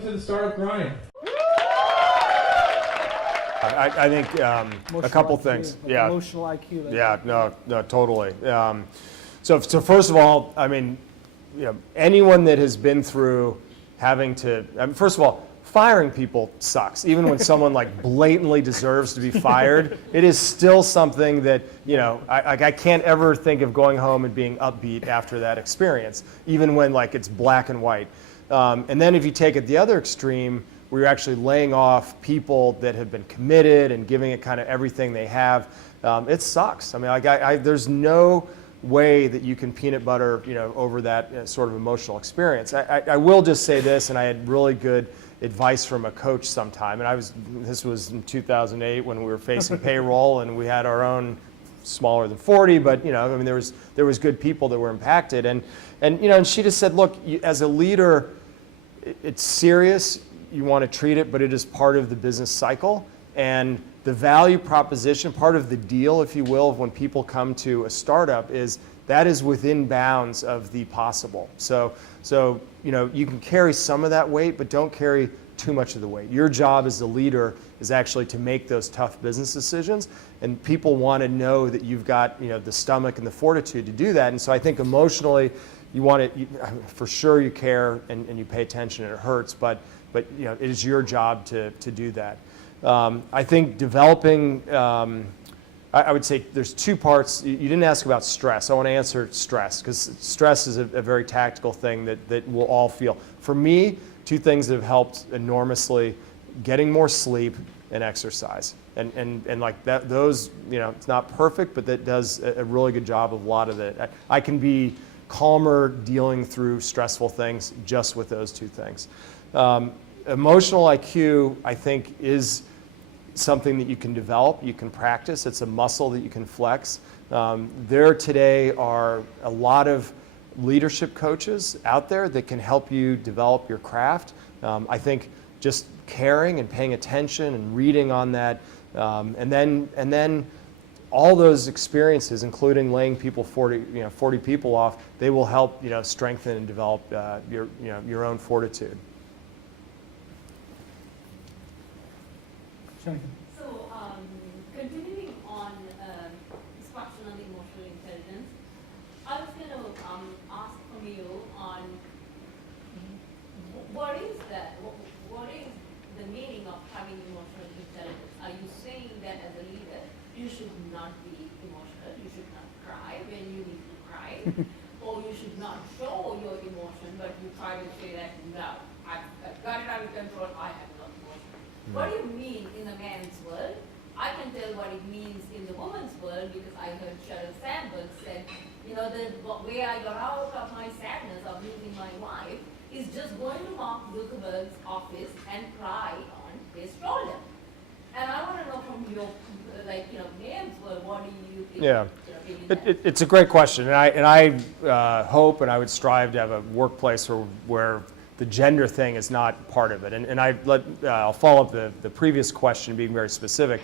welcome to the startup grind. I think a couple things. Yeah. Emotional IQ. Yeah. No, totally. So first of all, I mean, anyone that has been through having to, first of all, firing people sucks. Even when someone like blatantly deserves to be fired, it is still something that, I can't ever think of going home and being upbeat after that experience, even when like it's black and white. And then if you take it the other extreme, where you're actually laying off people that have been committed and giving it kind of everything they have, it sucks. I mean, there's no way that you can peanut butter, over that sort of emotional experience. I will just say this, and I had really good advice from a coach sometime, and this was in 2008 when we were facing payroll, and we had our own smaller than 40, but I mean, there was good people that were impacted, and she just said, look, as a leader, it's serious. You want to treat it, but it is part of the business cycle, and the value proposition, part of the deal, if you will, of when people come to a startup is that is within bounds of the possible. So you can carry some of that weight, but don't carry too much of the weight. Your job as a leader is actually to make those tough business decisions, and people want to know that you've got the stomach and the fortitude to do that. And so I think emotionally, you want it. For sure, you care and you pay attention, and it hurts, but it is your job to do that. I think developing, I would say there's two parts. You didn't ask about stress. I want to answer stress, because stress is a very tactical thing that we'll all feel. For me, two things that have helped enormously: getting more sleep and exercise. And like that, those, it's not perfect, but that does a really good job of a lot of it. I can be calmer dealing through stressful things just with those two things. Emotional IQ, I think, is something that you can develop, you can practice. It's a muscle that you can flex. There today are a lot of leadership coaches out there that can help you develop your craft. I think just caring and paying attention and reading on that, and then all those experiences, including laying 40 people off, they will help strengthen and develop your own fortitude. So, continuing on instruction on the emotional intelligence, I was going to ask from you on what is the meaning of having emotional intelligence? Are you saying that as a leader, you should not be emotional, you should not cry when you need to cry, or you should not show your emotion, but you try to say that, no, I've got it under control, I have no emotion. What do you mean in a man's world? I can tell what it means in the woman's world, because I heard Sheryl Sandberg said, the way I got out of my sadness of losing my wife is just going to Mark Zuckerberg's office and cry on his shoulder. And I want to know from your, man's world, what do you think? Yeah, it's a great question, and I hope and I would strive to have a workplace where the gender thing is not part of it. And I'll follow up the previous question, being very specific.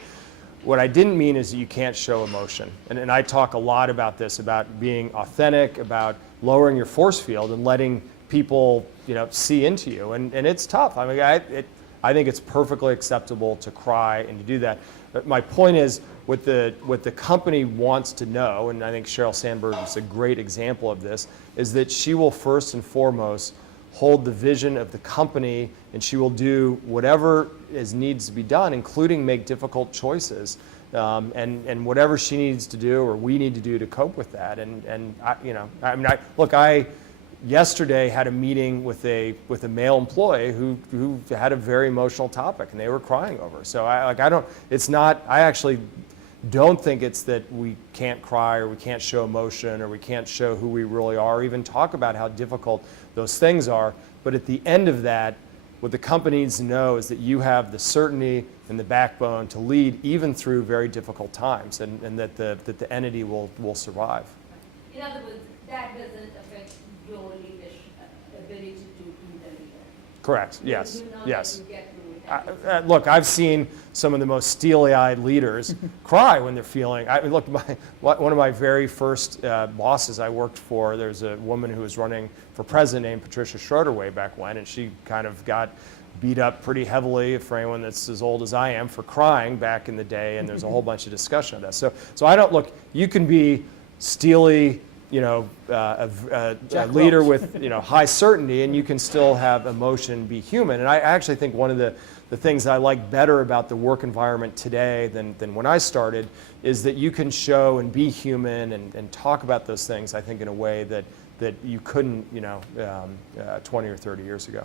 What I didn't mean is that you can't show emotion. And I talk a lot about this, about being authentic, about lowering your force field and letting people see into you. And it's tough. I mean, I think it's perfectly acceptable to cry and to do that. But my point is, what the company wants to know, and I think Sheryl Sandberg is a great example of this, is that she will first and foremost hold the vision of the company, and she will do whatever needs to be done, including make difficult choices, and whatever she needs to do or we need to do to cope with that. And I yesterday had a meeting with a male employee who had a very emotional topic, and they were crying over. So I actually don't think it's that we can't cry or we can't show emotion or we can't show who we really are or even talk about how difficult those things are. But at the end of that, what the company needs to know is that you have the certainty and the backbone to lead even through very difficult times, and that the entity will survive. In other words, that doesn't affect your leadership ability to be the leader. Correct. Yes. You know yes. that you get through it. Look, I've seen some of the most steely-eyed leaders cry when they're feeling. Look, one of my very first bosses I worked for, there's a woman who was running for president named Patricia Schroeder way back when, and she kind of got beat up pretty heavily, for anyone that's as old as I am, for crying back in the day, and there's a whole bunch of discussion of that. So I don't, look, you can be steely, a leader with, high certainty, and you can still have emotion, be human. And I actually think one of the things I like better about the work environment today than when I started is that you can show and be human and talk about those things, I think, in a way that you couldn't, 20 or 30 years ago.